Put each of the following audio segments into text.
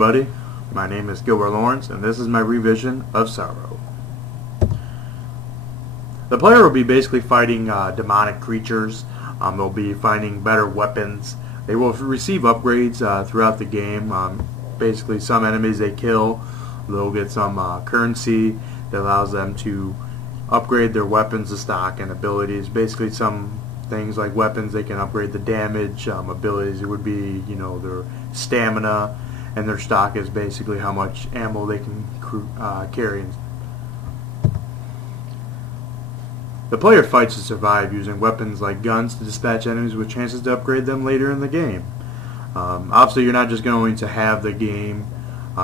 Everybody, my name is Gilbert Lawrence, and this is my revision of Sorrow. The player will be basically fighting demonic creatures. They'll be finding better weapons. They will receive upgrades throughout the game. Basically, some enemies they kill, they'll get some currency that allows them to upgrade their weapons, the stock, and abilities. Basically, some things like weapons, they can upgrade the damage. Abilities, it would be, their stamina, and their stock is basically how much ammo they can carry. The player fights to survive using weapons like guns to dispatch enemies with chances to upgrade them later in the game. Obviously, you're not just going to have the game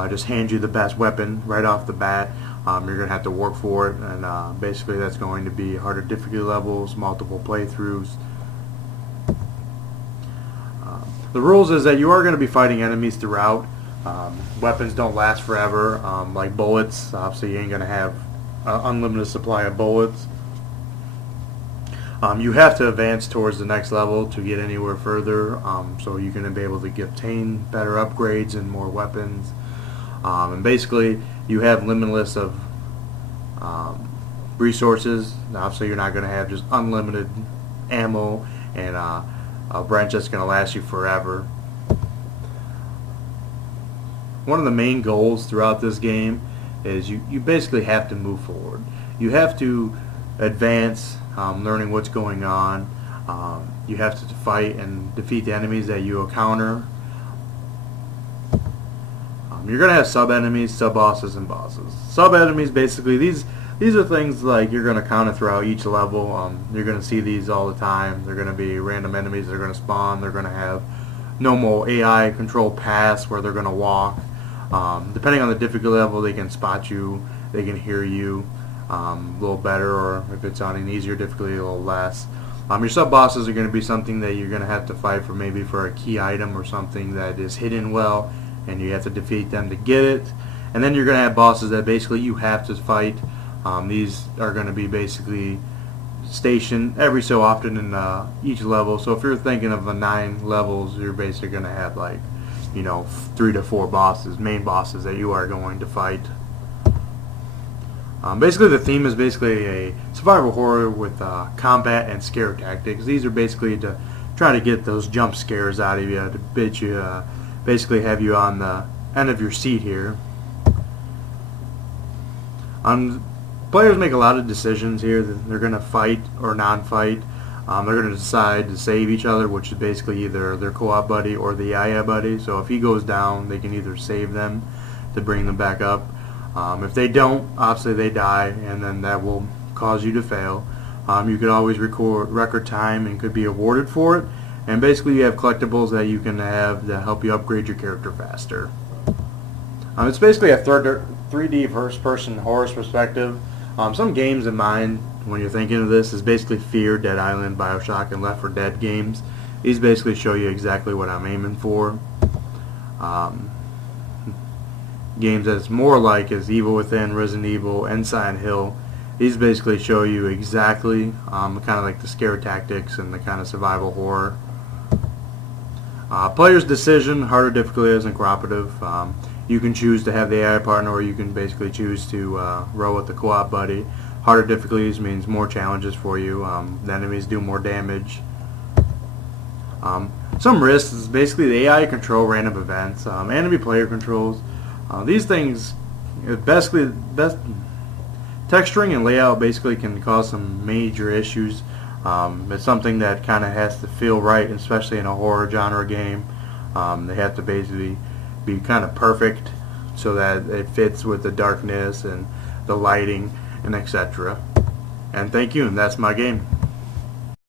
just hand you the best weapon right off the bat. You're going to have to work for it, and basically that's going to be harder difficulty levels, multiple playthroughs. The rules is that you are going to be fighting enemies throughout. Weapons don't last forever, like bullets. Obviously, you ain't going to have an unlimited supply of bullets. You have to advance towards the next level to get anywhere further, so you're going to be able to obtain better upgrades and more weapons. And basically, you have limitless of resources. Obviously, you're not going to have just unlimited ammo and a branch that's going to last you forever. One of the main goals throughout this game is you basically have to move forward. You have to advance, learning what's going on. You have to fight and defeat the enemies that you encounter. You're going to have sub-enemies, sub-bosses, and bosses. Sub-enemies, basically, these are things like you're going to encounter throughout each level. You're going to see these all the time. They're going to be random enemies that are going to spawn. They're going to have normal AI controlled paths where they're going to walk. Depending on the difficulty level, they can spot you, they can hear you a little better, or if it's on an easier difficulty, a little less. Your sub-bosses are going to be something that you're going to have to fight for, maybe for a key item or something that is hidden well, and you have to defeat them to get it. And then you're going to have bosses that basically you have to fight. These are going to be basically stationed every so often in each level. So if you're thinking of the 9 levels, you're basically going to have 3 to 4 bosses, main bosses that you are going to fight. Basically, the theme is basically a survival horror with combat and scare tactics. These are basically to try to get those jump scares out of you, to bitch you, basically have you on the end of your seat here. Players make a lot of decisions here. They're going to fight or non-fight. They're going to decide to save each other, which is basically either their co-op buddy or the Yaya buddy. So if he goes down, they can either save them to bring them back up. If they don't, obviously they die, and then that will cause you to fail. You could always record time and could be awarded for it. And basically you have collectibles that you can have to help you upgrade your character faster. It's basically a 3D first-person horror perspective. Some games in mind when you're thinking of this is basically Fear, Dead Island, Bioshock, and Left 4 Dead games. These basically show you exactly what I'm aiming for. Games that's more like is Evil Within, Resident Evil, and Silent Hill. These basically show you exactly kind of like the scare tactics and the kind of survival horror. Player's decision, harder difficulty and cooperative. You can choose to have the AI partner, or you can basically choose to row with the co-op buddy. Harder difficulties means more challenges for you. The enemies do more damage. Some risks is basically the AI control random events. Enemy player controls. These things, basically, texturing and layout basically can cause some major issues. It's something that kind of has to feel right, especially in a horror genre game. They have to basically be kind of perfect so that it fits with the darkness and the lighting and etc. And thank you, and that's my game.